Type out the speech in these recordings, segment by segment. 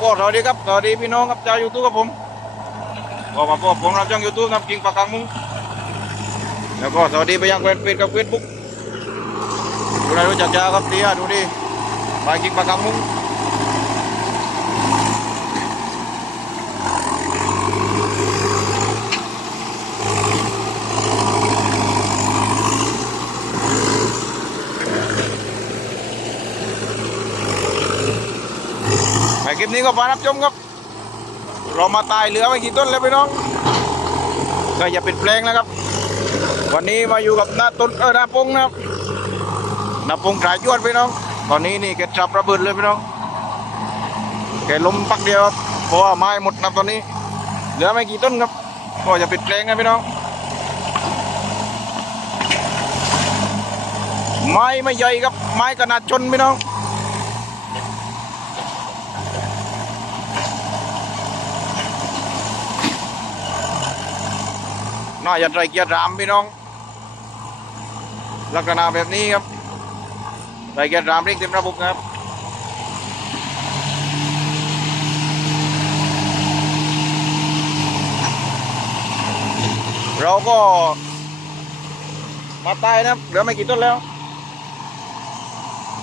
ก็สวัสดีครับสวัสดีพี่น้องครับชาวยูทูบครับผมก็มาพบผมรับช่องยูทูบนำกิงปากกังมุ้งแล้วก็สวัสดีไปยังแฟนเพจกับเฟซบุ๊กดูได้รู้จักยาครับเตียดูดิไปกิงปากกังมุ้งไปคลิป นี้ก็ไปรับชมครับ เรามาตายเหลือไม่กี่ต้นแล้วพี่น้อง ก็อย่าปิดเพลงนะครับ วันนี้มาอยู่กับหน้าต้นเออหน้าปงนะครับหน้าปงกายยวดพี่น้อง ตอนนี้นี่แกจับระเบิดเลยพี่น้อง แกล้มปักเดียวครับเพราะว่าไม้หมดนะตอนนี้ เหลือไม่กี่ต้นครับ ก็อย่าปิดเพลงนะพี่น้องไม้ไม่ใหญ่ครับไม้ขนาดชนพี่น้อง น่าจะไตรเกียร์รามพี่น้อง ลักษณะแบบนี้ครับไตรเกียร์รามเร่งเต็มระบบนะครับเราก็มาตายนะครับเหลือไม่กี่ต้นแล้ว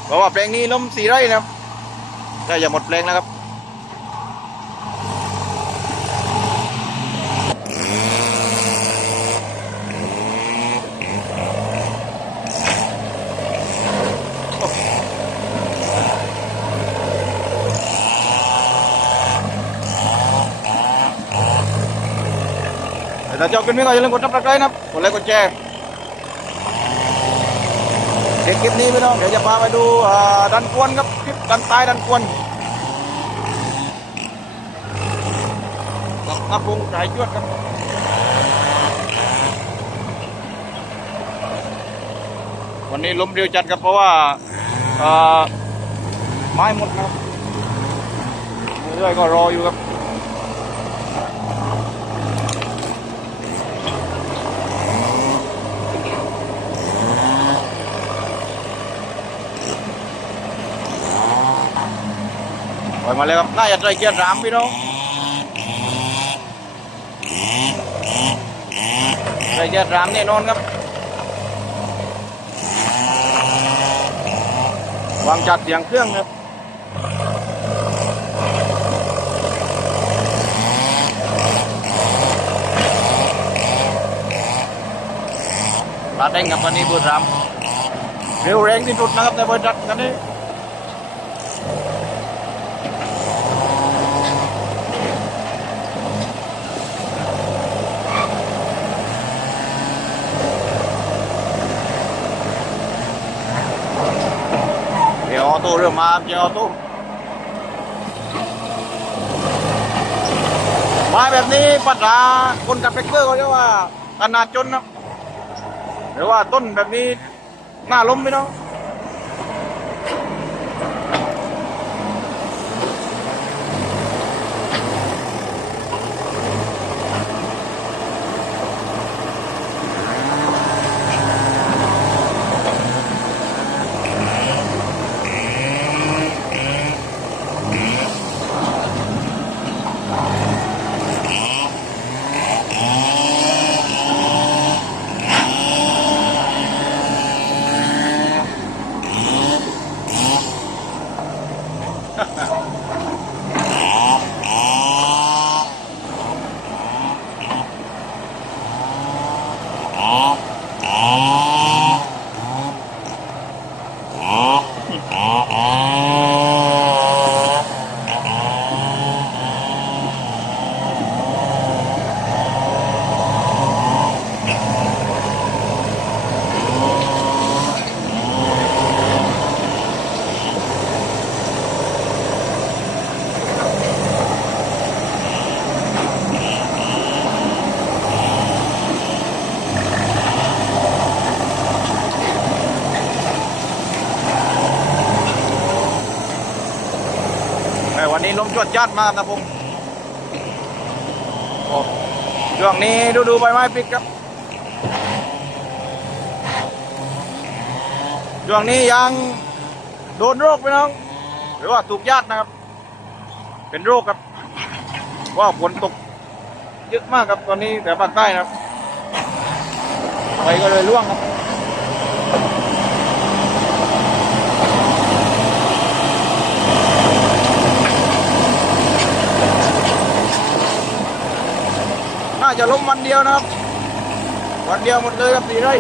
เพราะว่าแปลงนี้ล้มสี่ไร่นะครับได้อย่าหมดแปลงนะครับ ถ้าชอบคลิปนี้ก็อย่าลืมกดซับสไครต์นะครับกดไลค์กดแชร์เด็กคลิปนี้พี่น้องเดี๋ยวจะพาไปดูดันกวนครับคลิปดันตายดันกวนกับอาพงสายจวดครับวันนี้ลมเร็วจัดครับเพราะว่าไม้หมดนะครับเรื่อยก็รออยู่ครับ อยมาเลยครับน่าจะไตรเกียร์สามพี่น้องไตรเกียร์สามแน่นอนครับวางจัดเสียงเครื่องครับลาเด้งกับวันนี้เบอร์สามเร็วแรงที่สุดนะครับในบริษัทกันนี้ ออโต้เรื่องมาเดี๋ยวออโต้มาแบบนี้ปัญหาคนกับเทรกเตอร์เขาเรียกว่าขนาดจนนะหรือว่าต้นแบบนี้หน้าล้มไหมเนาะ ลมจวดจัดมากนะผมโอ้ช่วงนี้ดูดูใบไม้ปิดครับช่วงนี้ยังโดนโรคไปน้อง หรือว่าถูกญาตินะครับ เป็นโรคครับว่าฝนตกเยอะมากครับตอนนี้แต่ภาคใต้นะครับไฟก็เลยร่วงครับ จะล้มวันเดียวนะครับ วันเดียวหมดเลยครับสี่ไร่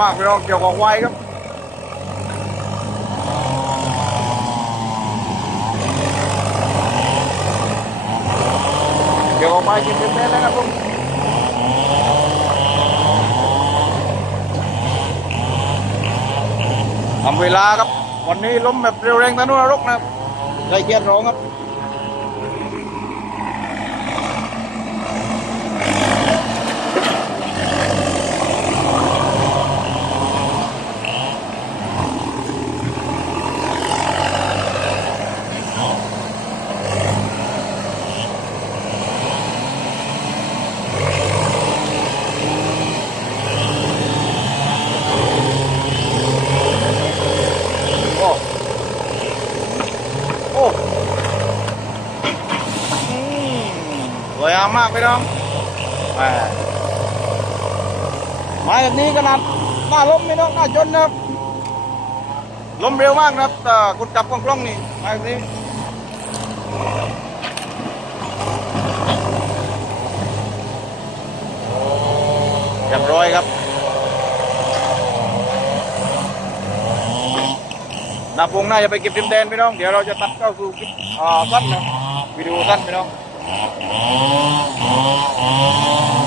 มากพี่น้องเกี่ยวกับไวครับเกี่ยวกับไวกินเป็นๆแล้วครับผมทำเวลาครับ วันนี้ล้มแบบเร็วแรงทะนุ่นรกนะครับใจเกียรร้องครับ โอ้ โอ้อืมสวยงามมากพี่น้องแหมไม้แบบนี้ขนาดหน้าล้มพี่น้องหน้าจนนะครับล้มเร็วมากนะครับแต่คุณจับกล้องๆนี่ไม้แบบนี้เรียบร้อยครับนาพงน่าจะไปเก็บดินแดนพี่น้อง เดี๋ยวเราจะตัดเข้าสู่คลิปอ่าสั้นนะวิดีโอสั้นพี่น้อง อ๋ออ๋ออ๋อ